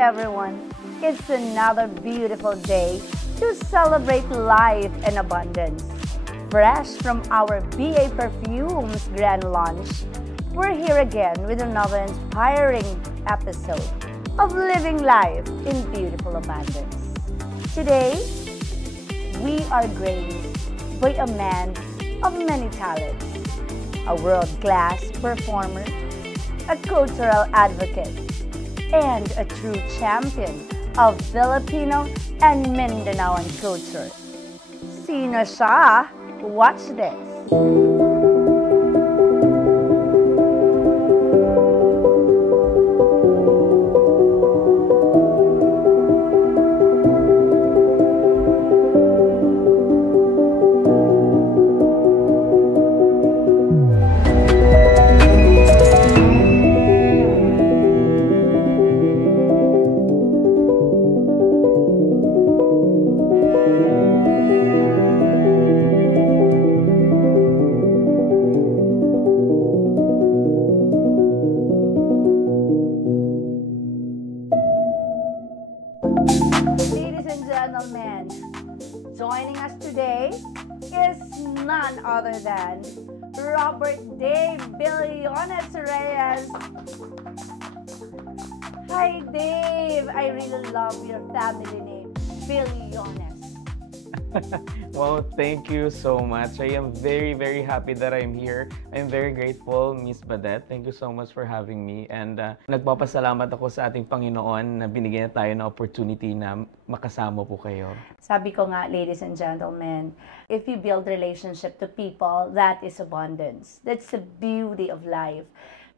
everyone. It's another beautiful day to celebrate life and abundance. Fresh from our BA Perfumes grand launch, we're here again with another inspiring episode of living life in beautiful abundance. Today, we are graced by a man of many talents, a world-class performer, a cultural advocate, and a true champion of Filipino and Mindanaoan culture. Sino siya? Watch this. Ladies and gentlemen, joining us today is none other than Robert Dave Billones Reyes. Hi Dave, I really love your family name, Billones. Well, thank you so much. I am very, very happy that I'm here. I'm very grateful, Miss Badet. Thank you so much for having me. And nagpapasalamat ako sa ating Panginoon na binigyan tayo ng opportunity na makasama po kayo. Sabi ko nga, ladies and gentlemen, if you build relationship to people, that is abundance. That's the beauty of life.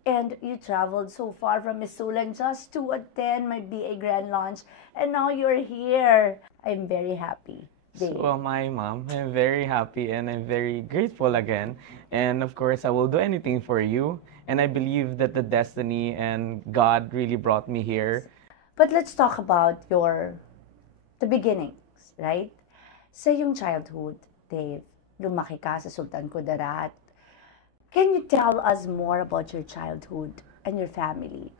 And you traveled so far from Misulan just to attend my BA Grand Launch. And now you're here. I'm very happy. Dave. So am I, Mom. I'm very happy and I'm very grateful again. And of course, I will do anything for you. And I believe that the destiny and God really brought me here. But let's talk about the beginnings, right? Sa iyong childhood, Dave, lumaki ka sa Sultan Kudarat. Can you tell us more about your childhood and your family?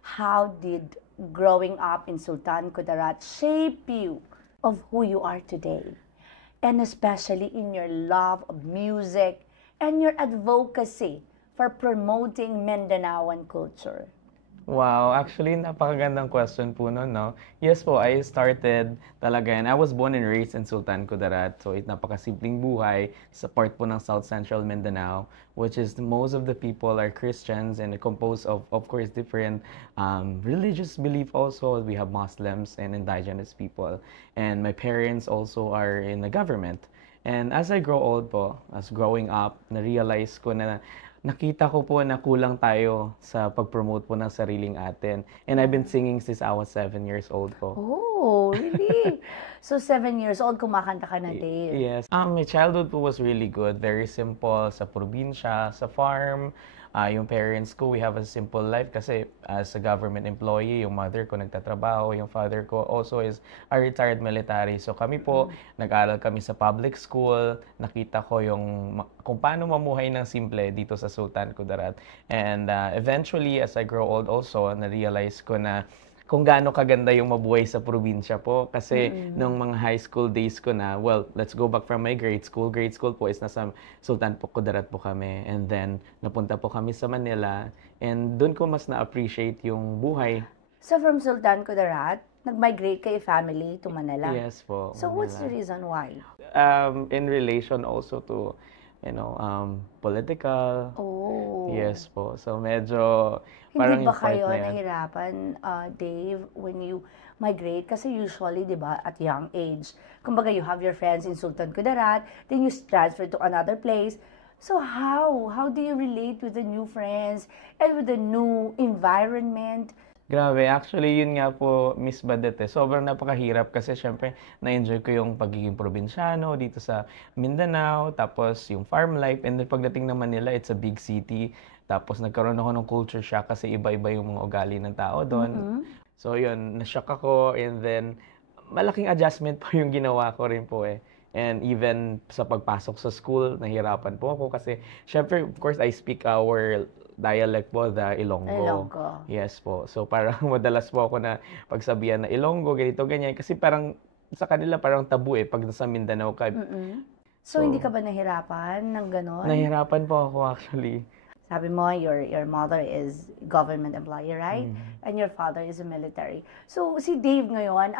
How did growing up in Sultan Kudarat shape you of who you are today? And especially in your love of music and your advocacy for promoting Mindanaoan culture. Wow, actually, napakagandang question po nun, no? Yes po, I started talaga, and I was born and raised in Sultan Kudarat. So, napakasimpleng buhay sa part po ng South Central Mindanao, which is most of the people are Christians and composed of course, different religious belief also. We have Muslims and indigenous people. And my parents also are in the government. And as I grow old po, as growing up, na-realize ko na nakita ko po na kulang tayo sa pag-promote po ng sariling atin. And I've been singing since I was 7 years old po. Oh, really? So 7 years old, kumakanta ka na, Dave? Yes. My childhood po was really good. Very simple. Sa probinsya, sa farm. Yung parents ko, we have a simple life kasi as a government employee, yung mother ko nagtatrabaho, yung father ko also is a retired military. So kami po, nag-aral kami sa public school, nakita ko kung paano mamuhay ng simple dito sa Sultan Kudarat. And eventually, as I grow old also, na-realize ko na kung gaano kaganda yung mabuhay sa probinsya po. Kasi nung mga high school days ko na, well, let's go back from my grade school. Grade school po is nasa Sultan po Kudarat po kami. And then, napunta po kami sa Manila. And doon ko mas na-appreciate yung buhay. So from Sultan Kudarat, nag-migrate kayo family to Manila? Yes po. So Manila. what's the reason why? In relation also to, political. Oh. Yes po. So medyo parang Hindi ba yung part kayo na yan. nahirapan, Dave, when you migrate? Kasi usually, di ba, at young age, kumbaga you have your friends in Sultan Kudarat, then you transfer to another place. So how? How do you relate with the new friends and with the new environment? Grabe, actually yun nga po, Miss Badet, sobrang napakahirap kasi syempre na-enjoy ko yung pagiging probinsyano dito sa Mindanao, tapos yung farm life, and then pagdating ng Manila, it's a big city, tapos nagkaroon ako ng culture shock kasi iba-iba yung mga ugali ng tao doon. So yun, na-shock ako, and then malaking adjustment po yung ginawa ko rin po eh. And even sa pagpasok sa school, nahirapan po ako kasi syempre, of course, I speak our dialect po, the Ilonggo. Ilonggo. Yes po. So parang madalas po ako na pagsabihan na Ilonggo, ganito, ganyan. Kasi parang sa kanila parang tabu pag nasa Mindanao ka. So, hindi ka ba nahirapan ng ganon? Nahirapan po ako actually. Sabi mo, your mother is government employee, right? And your father is a military. So, si Dave ngayon,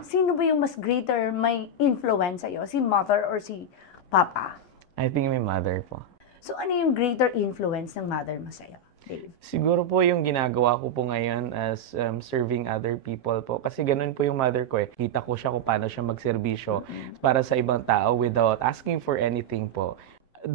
sino ba yung mas greater may influence sa'yo? Si mother or si papa? I think my mother po. So, ano yung greater influence ng mother mo sa'yo, Dave? Siguro po yung ginagawa ko po ngayon as serving other people po. Kasi ganun po yung mother ko Kita ko siya kung paano siya magserbisyo para sa ibang tao without asking for anything po.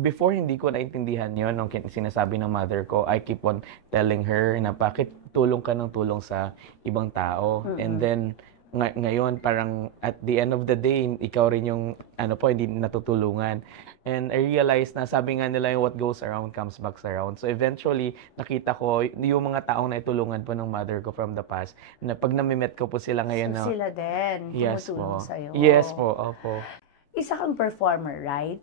Before, hindi ko naintindihan yon nung sinasabi ng mother ko. I keep on telling her na bakit tulong ka ng tulong sa ibang tao. And then, ngayon, parang at the end of the day, ikaw rin yung, hindi natutulungan. And I realized na sabi nga nila yung what goes around comes back around. So eventually, nakita ko yung mga taong naitulungan po ng mother ko from the past, na pag nami-met ko po sila ngayon So, sila din, tumutulong sa'yo. Yes po, opo. Isa kang performer, right?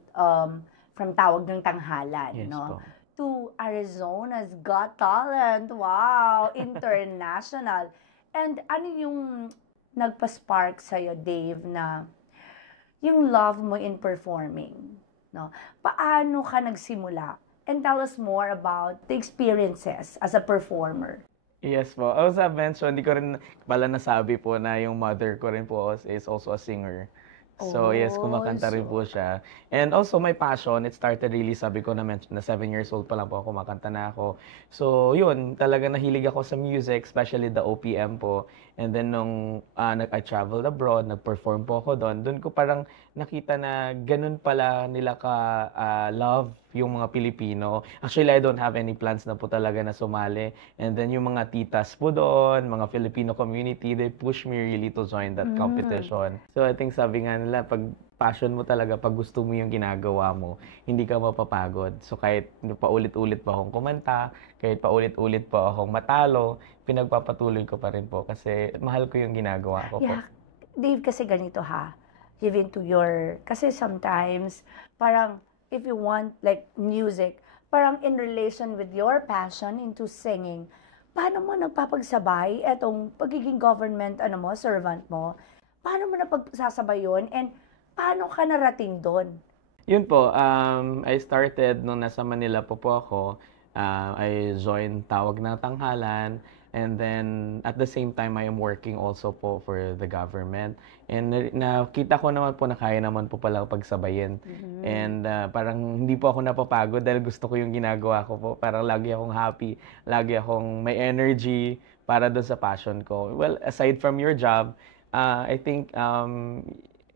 From Tawag ng Tanghalan, Yes no? po. To Arizona's Got Talent. Wow! International. And ano yung nagpa-spark sa'yo, Dave, na yung love mo in performing? No? Paano ka nagsimula? And tell us more about the experiences as a performer. Yes po. As I mentioned, hindi ko rin pala nasabi po na yung mother ko rin po is also a singer. So yes, kumakanta rin po siya. And also my passion, it started really, sabi ko na 7 years old pa lang po ako, kumakanta na ako. So yun, talaga nahilig ako sa music, especially the OPM po. And then nung I traveled abroad, nag-perform po ako doon ko parang nakita na ganun pala nila ka love yung mga Pilipino. Actually, I don't have any plans na po talaga na sumali. And then yung mga titas po doon, mga Filipino community, they push me really to join that competition. So I think sabi nga nila, pag passion mo talaga, pag gusto mo yung ginagawa mo, hindi ka mapapagod. So kahit paulit-ulit pa akong kumanta, kahit paulit-ulit pa akong matalo, pinagpapatuloy ko pa rin po kasi mahal ko yung ginagawa ko po. Yeah. Dave, kasi ganito even to kasi sometimes, parang, if you want like music, parang in relation with your passion into singing, paano mo nagpapagsabay etong pagiging government servant mo? Paano mo napagsasabay yun? And paano ka narating doon? Yun po, I started nung nasa Manila po ako. I joined Tawag ng Tanghalan. And then, at the same time, I am working also po for the government. And nakita ko naman po na kaya naman po pala pagsabayin. And parang hindi po ako napapagod dahil gusto ko yung ginagawa ko po. Parang lagi akong happy, lagi akong may energy para doon sa passion ko. Well, aside from your job, I think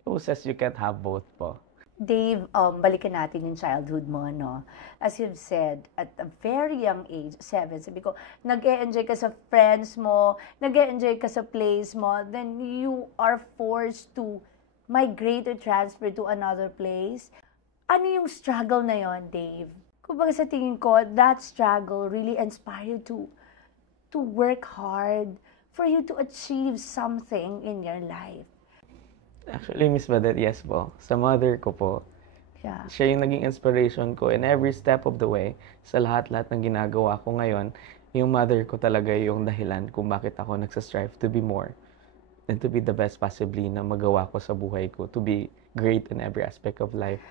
who says you can't have both po? Dave, balikan natin yung childhood mo, no? As you've said, at a very young age, 7, sabi ko, nag-e-enjoy ka sa friends mo, nag-e-enjoy ka sa place mo, then you are forced to migrate or transfer to another place. Ano yung struggle na yon, Dave? Kumbaga sa tingin ko, that struggle really inspired you to work hard for you to achieve something in your life. Actually, Miss Badet, yes po. Sa mother ko po. Yeah. Siya yung naging inspiration ko in every step of the way. Sa lahat-lahat ng ginagawa ko ngayon, yung mother ko talaga yung dahilan kung bakit ako nagsastrive to be more and to be the best possibly na magawa ko sa buhay ko, to be great in every aspect of life.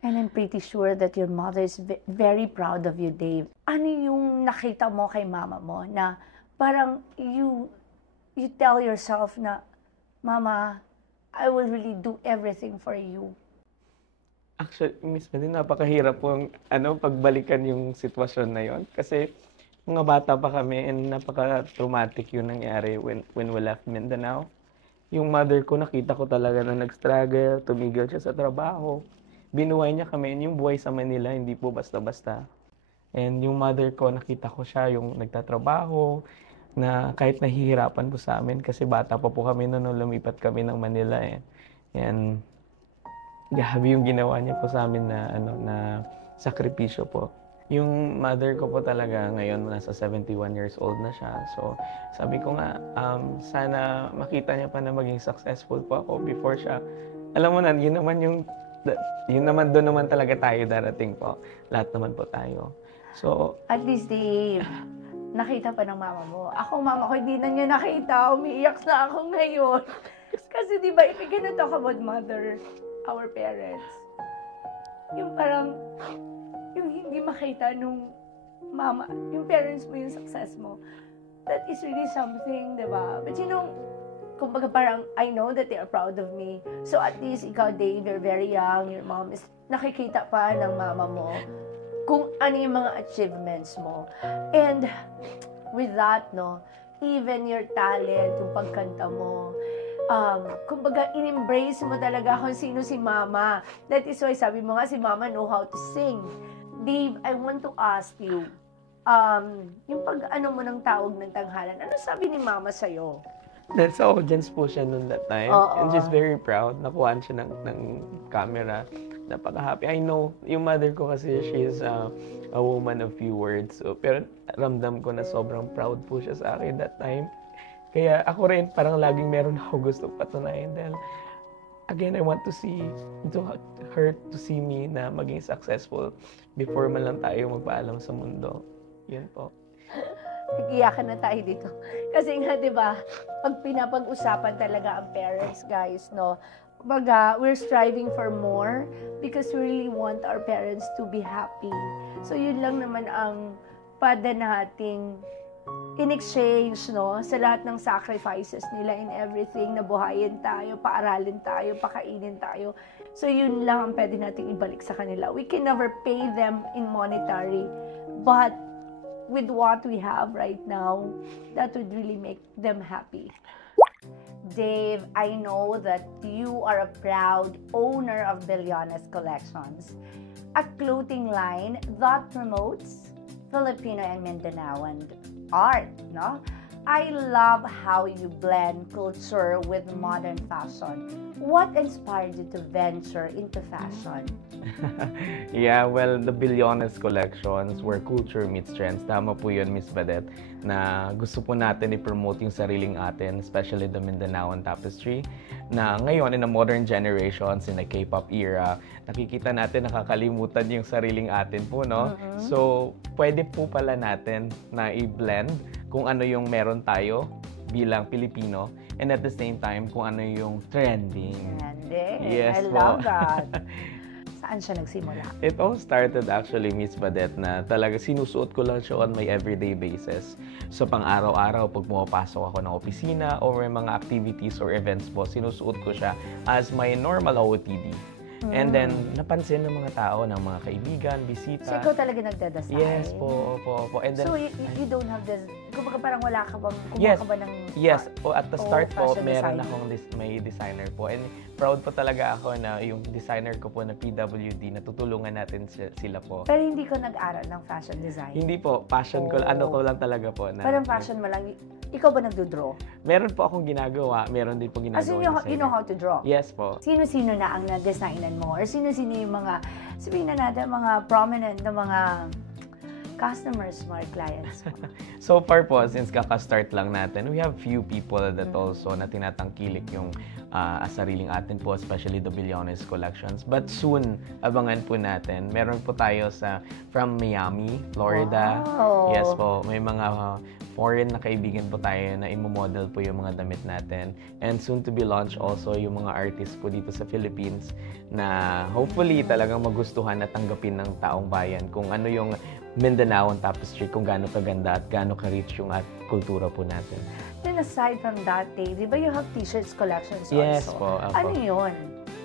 And I'm pretty sure that your mother is very proud of you, Dave. Ano yung nakita mo kay mama mo na parang you tell yourself na, Mama, I will really do everything for you. Actually, Miss Badet, napakahirap pong pagbalikan yung sitwasyon na yon. Kasi mga bata pa kami and napaka-traumatic yung nangyari when we left Mindanao. Yung mother ko, nakita ko talaga na nag-struggle, tumigil siya sa trabaho. Binuhay niya kami, and yung buhay sa Manila, hindi po basta-basta. And yung mother ko, nakita ko siya yung nagtatrabaho, na kahit nahihirapan po sa amin kasi bata pa po kami nung lumipat kami ng Manila And grabe yung ginawa niya po sa amin na sakripisyo po. Yung mother ko po talaga ngayon nasa 71 years old na siya. So sabi ko nga, sana makita niya pa na maging successful po ako before siya. Alam mo na, yun naman doon naman talaga tayo darating po. Lahat naman po tayo. So, At least, Dave, nakita pa ng mama mo. Ako, mama ko, hindi na niya nakita. Umiiyak na ako ngayon. Kasi di ba, if we gonna talk about mother, our parents, yung parang, yung hindi makita nung mama, yung parents mo, yung success mo, that is really something, di ba? But you know, kumbaga parang, I know that they are proud of me. So at least, ikaw, Dave, you're very young, your mom is, nakikita pa ng mama mo kung ano yung mga achievements mo. And with that, no, even your talent, yung pagkanta mo, kumbaga, in-embrace mo talaga kung sino si mama. That is why sabi mo nga, si mama know how to sing. Dave, I want to ask you, yung pag-ano mo ng tawag ng tanghalan, ano sabi ni mama sa'yo? nasa audience po siya noon that time. Oo. And just very proud. Nakuhaan siya ng camera. Napaka-happy. I know, yung mother ko kasi, she's a woman of few words. So, pero ramdam ko na sobrang proud po siya sa akin that time. Kaya ako rin, parang laging meron ako gusto patunayan. Dahil, again, I want to see, her to see me na maging successful before man lang tayo magpaalam sa mundo. Yun po. Iyakan na tayo dito. Kasi nga, di ba, pag pinapag-usapan talaga ang parents, guys, no, baga, we're striving for more because we really want our parents to be happy. So, yun lang naman ang pada nating in exchange, no, sa lahat ng sacrifices nila in everything, na buhayin tayo, paaralin tayo, pakainin tayo. So, yun lang ang pwede nating ibalik sa kanila. We can never pay them in monetary, but with what we have right now, that would really make them happy. Dave, I know that you are a proud owner of Billiones Collections, a clothing line that promotes Filipino and Mindanaoan art, no? I love how you blend culture with modern fashion. What inspired you to venture into fashion? Yeah, well, the Billiones Collections where culture meets trends. Tama po yun, Miss Badette, na gusto po natin i-promote yung sariling atin, especially the Mindanaoan tapestry, na ngayon, in a modern generations, in a K-pop era, nakikita natin nakakalimutan yung sariling atin po, no? So, pwede po pala natin na i-blend kung ano yung meron tayo bilang Pilipino, and at the same time, kung ano yung trending. Trending. Yes, I po. love that. Saan siya nagsimula? It all started actually, Miss Badette, na talaga sinusuot ko lang siya on my everyday basis. So, pang araw-araw, pag pumapasok ako ng opisina or may mga activities or events po, sinusuot ko siya as my normal OOTD. And then, napansin ng mga tao, ng mga kaibigan, bisita. So, ikaw talaga nagdadasal? Yes po. And then, so, you don't have this, kumbaga parang wala ka bang, kumuha yes, ka ba ng... yes. O, at the start po, fashion meron designer? akong may designer po. And proud po talaga ako na yung designer ko po na PWD, natutulungan natin sila po. Pero hindi ko nag-aral ng fashion design? Hindi po, passion ko, ano ko lang talaga po. Na, parang fashion mo lang, ikaw ba nagdo-draw? Meron po akong ginagawa, meron din po ginagawa. As in, you know how to draw? Yes po. Sino-sino na ang na-designan mo? Or sino-sino yung mga, sabihin na natin, mga prominent na mga customers mo or clients mo? So far po, since kaka-start lang natin, we have few people that also na tinatangkilik yung sariling atin po, especially the Billiones Collections. But soon, abangan po natin. Meron po tayo from Miami, Florida. Wow. Yes po, may mga foreign na kaibigan po tayo na imomodel po yung mga damit natin. And soon to be launched also yung mga artists po dito sa Philippines na hopefully talagang magustuhan at tanggapin ng taong bayan kung ano yung Mindanaoan tapestry, kung gaano kaganda at gaano ka-rich yung kultura po natin. Then aside from that, Dave, di ba you have t-shirts collections also? Yes po. Ano yun?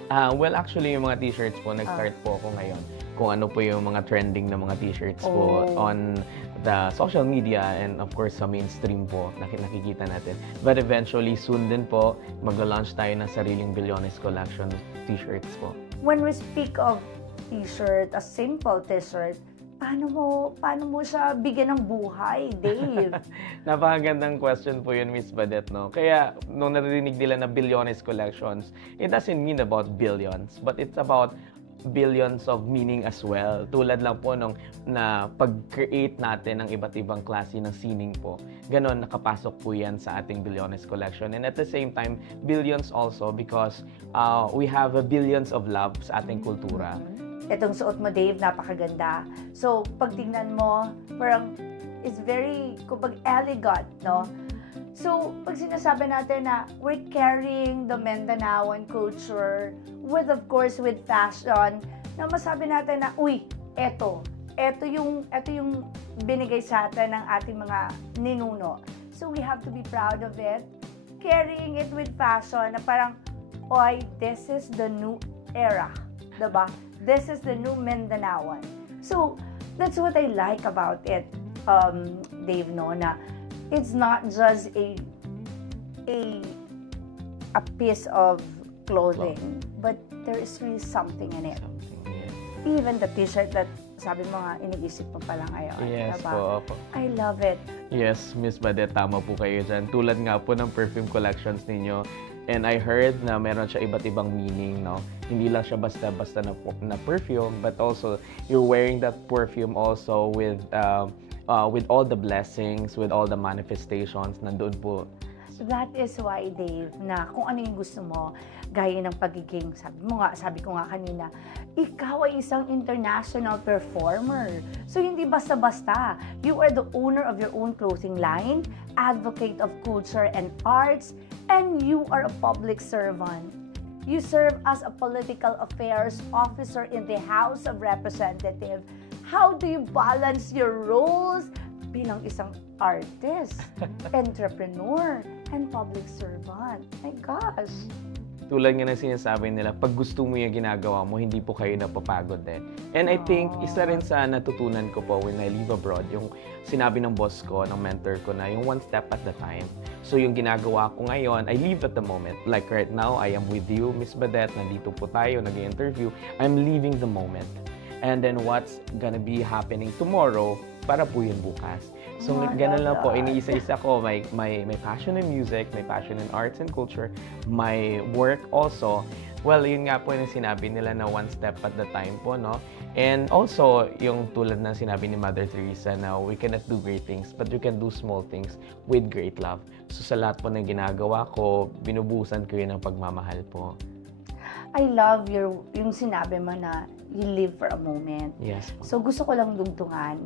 Well, actually, yung mga t-shirts po, nag-start po ako ngayon. Kung ano po yung mga trending na mga t-shirts po on the social media and of course sa mainstream po, nakikita natin. But eventually, soon din po, mag-launch tayo ng sariling Billiones Collection t-shirts po. When we speak of t-shirt, a simple t-shirt, paano mo siya bigyan ng buhay, Dave? Napakagandang question po yun, Miss Badette, no? Kaya, nung narinig nila na Billiones Collections, it doesn't mean about billions, but it's about billions of meaning as well. Tulad lang po nung na pag-create natin ng iba't ibang klase ng sining po. Ganon, nakapasok po yan sa ating Billiones Collection. And at the same time, billions also because we have billions of love sa ating kultura. Itong suot mo, Dave, napakaganda. So, pag tingnan mo, parang it's very, kumbaga, elegant, no? So, pag sinasabi natin na we're carrying the Mindanaoan culture with, of course, with fashion, na masabi natin na, uy, ito yung binigay sa atin ng ating mga ninuno. So, we have to be proud of it. Carrying it with fashion na parang, oy, this is the new era. Diba? This is the new Mindanaoan. So, that's what I like about it, Dave, no? Na it's not just a piece of clothing, but there is really something in it. Even the t-shirt that sabi mo nga, iniisip mo pa lang ngayon. Yes diba? po. I love it. Yes, Miss Badet, tama po kayo dyan. Tulad nga po ng perfume collections ninyo. And I heard na meron siya iba't ibang meaning, no? Hindi lang siya basta-basta na perfume, but also you're wearing that perfume also with all the blessings, with all the manifestations nandoon po. That is why, Dave, na kung ano yung gusto mo, gaya ng pagiging, sabi ko nga kanina, ikaw ay isang international performer. So, hindi basta-basta. You are the owner of your own clothing line, advocate of culture and arts, and you are a public servant. You serve as a political affairs officer in the House of Representatives. How do you balance your roles bilang isang artist, entrepreneur, and public servant? My gosh! Tulad nga ng sinasabi nila, pag gusto mo yung ginagawa mo, hindi po kayo napapagod eh. And I think, isa rin sa natutunan ko po when I live abroad, yung sinabi ng boss ko, ng mentor ko na, yung one step at the time. So yung ginagawa ko ngayon, I live at the moment. Like right now, I am with you, Miss Badet, nandito po tayo, nag-interview. I'm living the moment. And then what's gonna be happening tomorrow, para po yun bukas. So, ganun lang po, iniisa-isa ko, my passion in music, my passion in arts and culture, my work also. Well, yun nga po yung sinabi nila na one step at the time po, no? And also, yung tulad ng sinabi ni Mother Teresa na we cannot do great things, but we can do small things with great love. So, sa lahat po ng ginagawa ko, binubusan ko yun ng pagmamahal po. I love yung sinabi mo na you live for a moment. Yes. So, gusto ko lang dugtungan.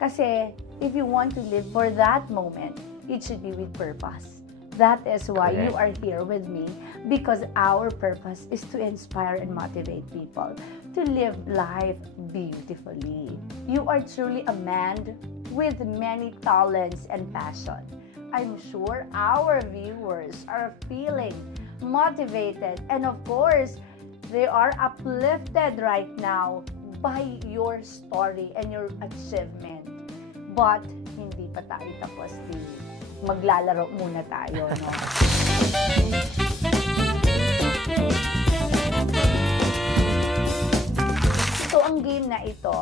Kasi, if you want to live for that moment, it should be with purpose. That is why you are here with me, because our purpose is to inspire and motivate people to live life beautifully. You are truly a man with many talents and passion. I'm sure our viewers are feeling motivated, and of course, they are uplifted right now by your story and your achievement. But, hindi pa tayo tapos. Maglalaro muna tayo, no? So, ang game na ito,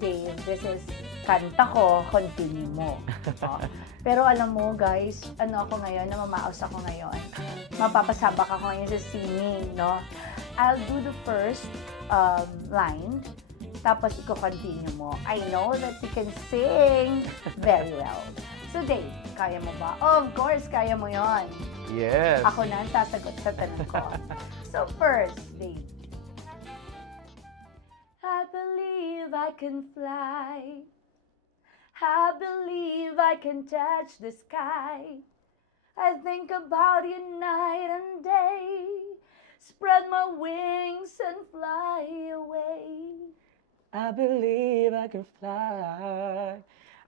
Dave, this is kanta ko, continue mo. Pero alam mo, guys, ano ako ngayon, namamaos ako ngayon. Mapapasabak ako ngayon sa singing, no? I'll do the first line, tapos i-continue mo. I know that you can sing very well. So, Dave, kaya mo ba? Of course, kaya mo yon. Yes. Ako na ang sasagot sa tanong ko. So, first, Dave. I believe I can fly. I believe I can touch the sky. I think about you night and day. Spread my wings and fly away. I believe I can fly.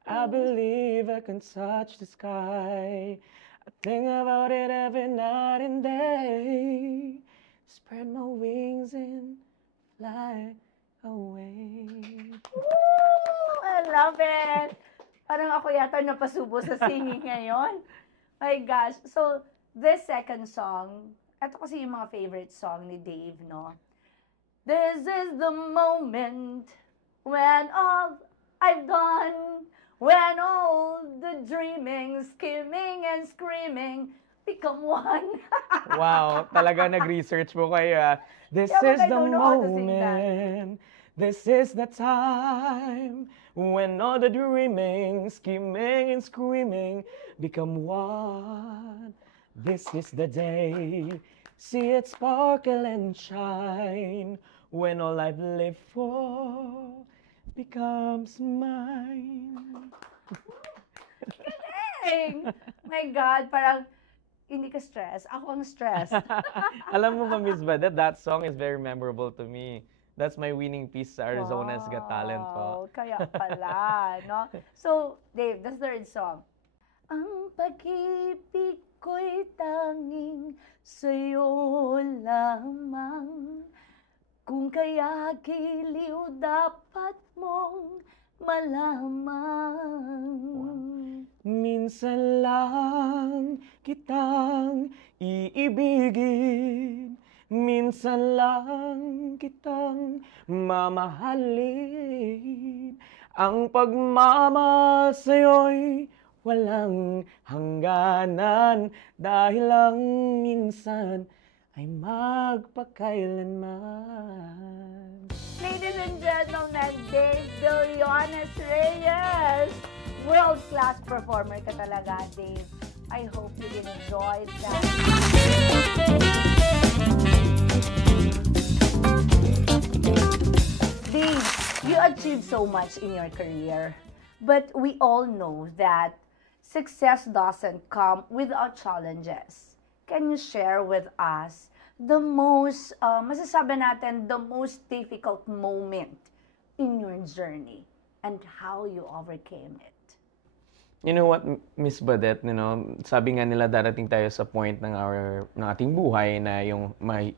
I believe I can touch the sky. I think about it every night and day. Spread my wings and fly away. Woo! I love it! Parang ako yata napasubo sa singing ngayon. My gosh. So, this second song, ito kasi yung mga favorite song ni Dave, no? This is the moment when all I've done, when all the dreaming, scheming, and screaming become one. Wow, talaga nag-research mo kayo. This is the moment, this is the time, when all the dreaming, scheming, and screaming become one. This is the day, see it sparkle and shine. when all I've lived for becomes mine. Hey! My God, parang hindi ka stress. Ako ang stress. Alam mo ba, Miss Badet, that song is very memorable to me. That's my winning piece sa Arizona's Got Talent po. Wow, kaya pala, no? So, Dave, the third song. Ang pag-ibig ko'y tanging sa'yo lamang. Kung kaya giliw dapat mong malamang. Minsan lang kitang iibigin, minsan lang kitang mamahalin. Ang pagmamahal sa'yo'y walang hangganan, dahil lang minsan ay magpakailanman. Ladies and gentlemen, Dave Billones Reyes! World-class performer ka talaga, Dave. I hope you enjoyed that. Dave, you achieved so much in your career. But we all know that success doesn't come without challenges. Can you share with us the most, masasabi natin, the most difficult moment in your journey and how you overcame it? You know what, Miss Badet, sabi nga nila darating tayo sa point ng ating buhay na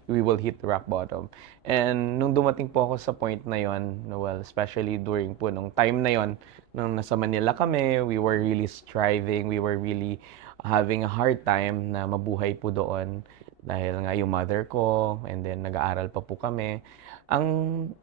we will hit rock bottom. And nung dumating po ako sa point na yon, well, especially during po nung time na yon, nung nasa Manila kami, we were really striving, we were really having a hard time na mabuhay po doon dahil nga yung mother ko, and then nag-aaral pa po kami. Ang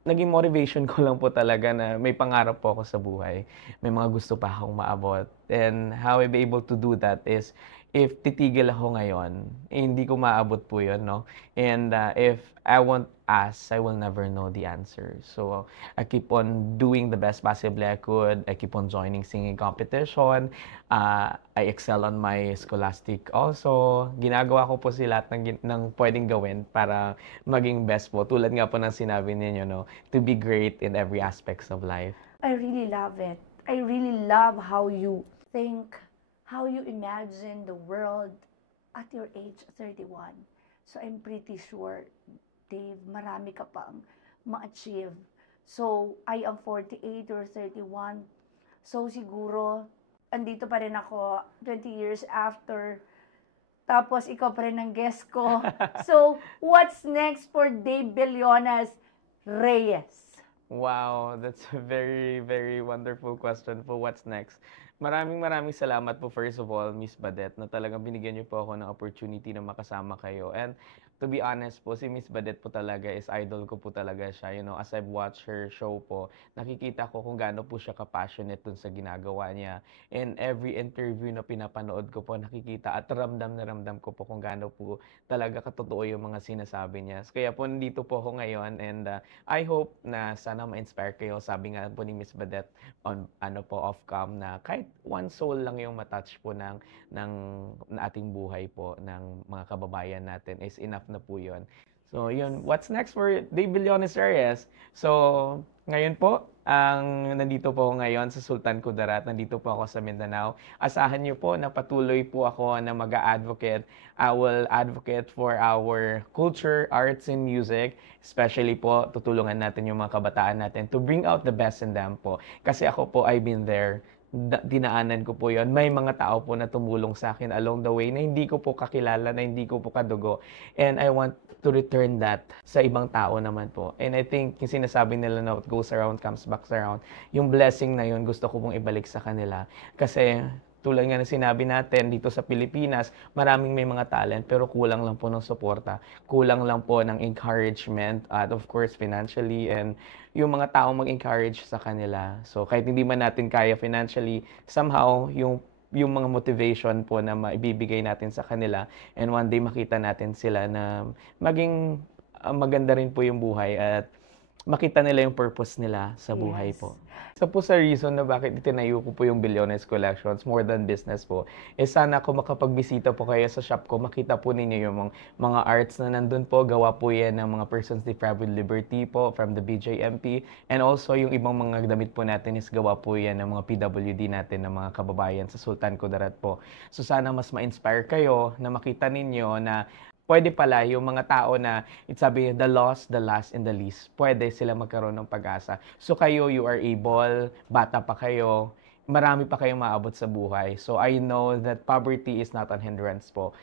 naging motivation ko lang po talaga na may pangarap po ako sa buhay. May mga gusto pa akong maabot. And how I be able to do that is, if titigil ako ngayon, hindi ko maabot po yun, no? And if I won't ask, I will never know the answer. So, I keep on doing the best possibly I could. I keep on joining singing competition. I excel on my scholastic also. Ginagawa ko po sila ng pwedeng gawin para maging best po. Tulad nga po ng sinabi ninyo, no? To be great in every aspects of life. I really love it. I really love how you think, how you imagine the world at your age 31. So I'm pretty sure, Dave, marami ka pang ma-achieve. So I am 48 or 31. So siguro, andito pa rin ako 20 years after. Tapos ikaw pa rin ang guest ko. So what's next for Dave Billones Reyes? Wow, that's a very, very wonderful question po. What's next? Maraming salamat po, first of all, Miss Badet, na talagang binigyan niyo po ako ng opportunity na makasama kayo. And to be honest po, si Miss Badet po talaga is idol ko po talaga siya. As I've watched her show po, nakikita ko kung gaano po siya ka-passionate dun sa ginagawa niya. And every interview na pinapanood ko po, nakikita at ramdam na ramdam ko po kung gaano po talaga katotoo yung mga sinasabi niya. Kaya po nandito po ako ngayon, and I hope na sana ma-inspire kayo. Sabi nga po ni Miss Badet on off cam, na kahit one soul lang yung matouch po ng ating buhay po ng mga kababayan natin is enough na po yun. So yun, what's next for Dave Billones Reyes? So ngayon po, nandito po ako ngayon sa Sultan Kudarat, nandito po ako sa Mindanao. Asahan niyo po na patuloy po ako na mag-a-advocate. I will advocate for our culture, arts, and music. Especially po, tutulungan natin yung mga kabataan natin to bring out the best in them po. Kasi ako po, I've been there. Dinaanan ko po yon. May mga tao po na tumulong sa akin along the way na hindi ko po kakilala, na hindi ko po kadugo. And I want to return that sa ibang tao naman po. And I think yung sinasabi nila na what goes around comes back around, yung blessing na yun gusto ko pong ibalik sa kanila. Kasi tulad nga na sinabi natin, dito sa Pilipinas, maraming may mga talent, pero kulang lang po ng suporta. Kulang lang po ng encouragement, at of course, financially, and yung mga taong mag-encourage sa kanila. So, kahit hindi man natin kaya financially, somehow, yung mga motivation po na maibibigay natin sa kanila, and one day makita natin sila na maging maganda rin po yung buhay, at makita nila yung purpose nila sa buhay Yes. po. Isa po sa reason na bakit itinayo ko po yung Bilyones Collections, more than business po, is sana kung makapagbisita po kayo sa shop ko, makita po ninyo yung mga arts na nandun po. Gawa po yan ng mga persons deprived with liberty po from the BJMP. And also, yung ibang mga damit po natin is gawa po yan ng mga PWD natin, ng mga kababayan sa Sultan Kudarat po. So sana mas ma-inspire kayo na makita ninyo na pwede pala yung mga tao na, sabi, the lost, the last, and the least, pwede sila magkaroon ng pag-asa. So kayo, you are able, bata pa kayo, marami pa kayong maabot sa buhay. So I know that poverty is not a hindrance po.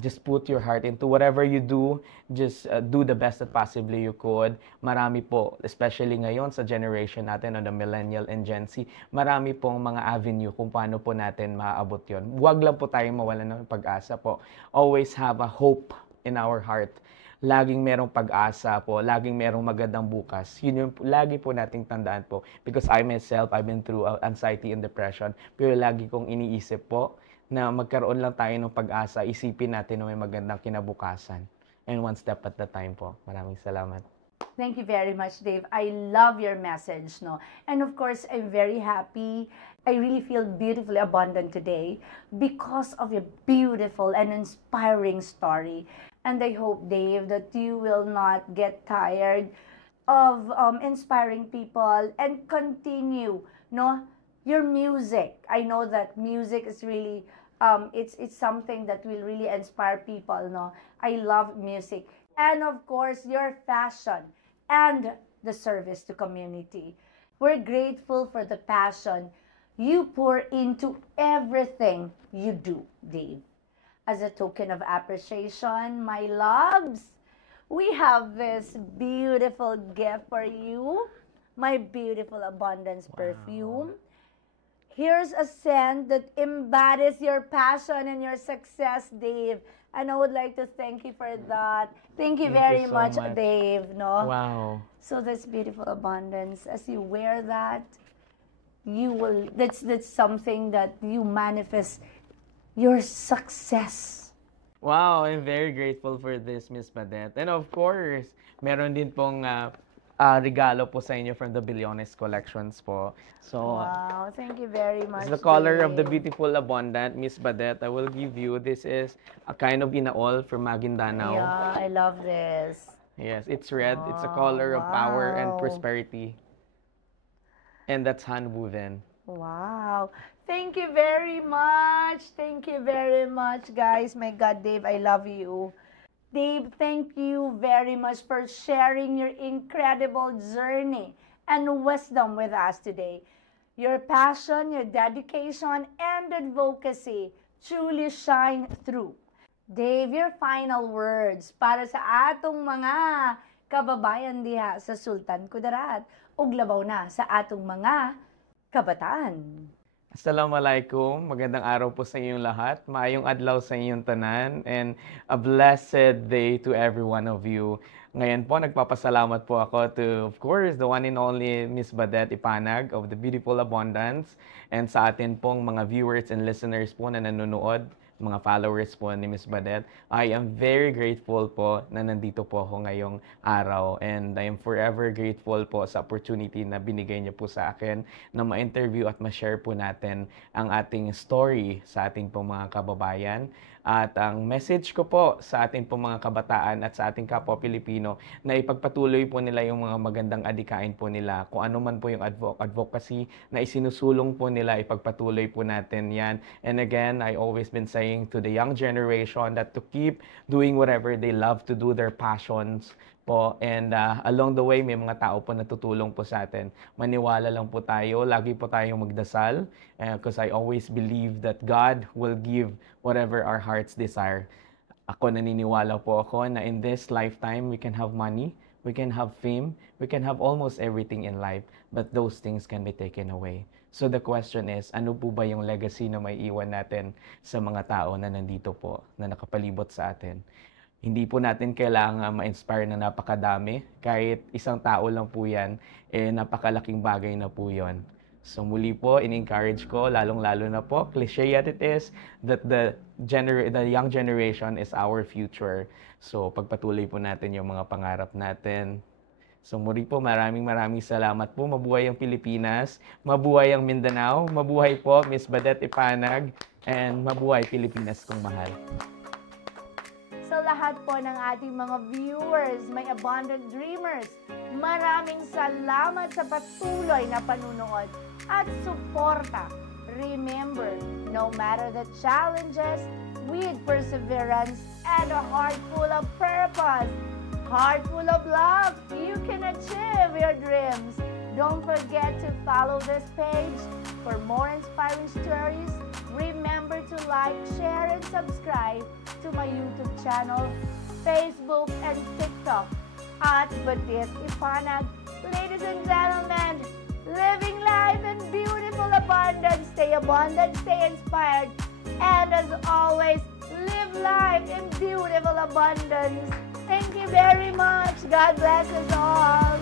Just put your heart into whatever you do. Just do the best that possibly you could. Marami po, especially ngayon sa generation natin, the millennial and Gen Z, marami pong mga avenue kung paano po natin maaabot yon. Huwag lang po tayong mawalan ng pag-asa po. Always have a hope in our heart. Laging merong pag-asa po, laging merong magandang bukas. Yun yung lagi po nating tandaan po. Because I myself, I've been through anxiety and depression. Pero lagi kong iniisip po na magkaroon lang tayo ng pag-asa, isipin natin na may magandang kinabukasan. And one step at a time po. Maraming salamat. Thank you very much, Dave. I love your message, no? And of course, I'm very happy. I really feel beautifully abundant today because of your beautiful and inspiring story. And I hope, Dave, that you will not get tired of inspiring people and continue, no? Your music. I know that music is really, it's something that will really inspire people, no? I love music. And of course, your fashion and the service to community. We're grateful for the passion you pour into everything you do, Dave. As a token of appreciation, my loves, we have this beautiful gift for you, my beautiful abundance perfume. Here's a scent that embodies your passion and your success, Dave. And I would like to thank you for that. Thank you very so much, much. Dave. No? Wow. So this beautiful abundance, as you wear that, you will. That's something that you manifest your success. Wow, I'm very grateful for this, Miss Badette. And of course, meron din pong regalo po sa inyo from the Bilyones Collections po. So, Wow, thank you very much. it's the color of the Dave. beautiful abundant, Miss Badette. I will give you. This is a kind of inaol from Maguindanao. Yeah, I love this. Yes, it's red. It's a color of power and Wow. prosperity. And that's handwoven. Wow. Thank you very much. Thank you very much, guys. My God, Dave, I love you. Dave, thank you very much for sharing your incredible journey and wisdom with us today. Your passion, your dedication, and advocacy truly shine through. Dave, your final words para sa atong mga kababayan diha sa Sultan Kudarat ug labaw na sa atong mga kabataan. Assalamualaikum. Magandang araw po sa inyong lahat. Maayong adlaw sa inyong tanan and a blessed day to every one of you. Ngayon po, nagpapasalamat po ako to, of course, the one and only Miss Badette Ipanag of the Beautiful Abundance and sa atin pong mga viewers and listeners po na nanonood, mga followers po ni Miss Badette. I am very grateful po na nandito po ako ngayong araw and I am forever grateful po sa opportunity na binigay niyo po sa akin na ma-interview at ma-share po natin ang ating story sa ating pong mga kababayan. At ang message ko po sa ating pong mga kabataan at sa ating kapwa Pilipino na ipagpatuloy po nila yung mga magandang adikain po nila. Kung ano man po yung advocacy na isinusulong po nila, ipagpatuloy po natin yan. And again, I always been saying to the young generation that to keep doing whatever they love to do, their passions po. And along the way, may mga tao po natutulong po sa atin. Maniwala lang po tayo. Lagi po tayong magdasal. Because I always believe that God will give whatever our hearts desire. Ako naniniwala po ako na in this lifetime, we can have money, we can have fame, we can have almost everything in life. But those things can be taken away. So the question is, ano po ba yung legacy na may iwan natin sa mga tao na nandito po, na nakapalibot sa atin? Hindi po natin kailangan ma-inspire na napakadami. Kahit isang tao lang po yan, napakalaking bagay na po yon. So muli po, in-encourage ko, lalong-lalo na po, cliche yet it is, that the young generation is our future. So pagpatuloy po natin yung mga pangarap natin. So muli po, maraming salamat po. Mabuhay ang Pilipinas, mabuhay ang Mindanao, mabuhay po Miss Badet Ipanag, and mabuhay Pilipinas kong mahal. Sa lahat po ng ating mga viewers, may abundant dreamers, maraming salamat sa patuloy na panunood at suporta. Remember, no matter the challenges, with perseverance and a heart full of purpose, heart full of love, you can achieve your dreams. Don't forget to follow this page for more inspiring stories. Remember to like, share, and subscribe to my YouTube channel, Facebook, and TikTok at Badet Ipanag. Ladies and gentlemen, living life in beautiful abundance. Stay abundant, stay inspired, and as always, live life in beautiful abundance. Thank you very much. God bless us all.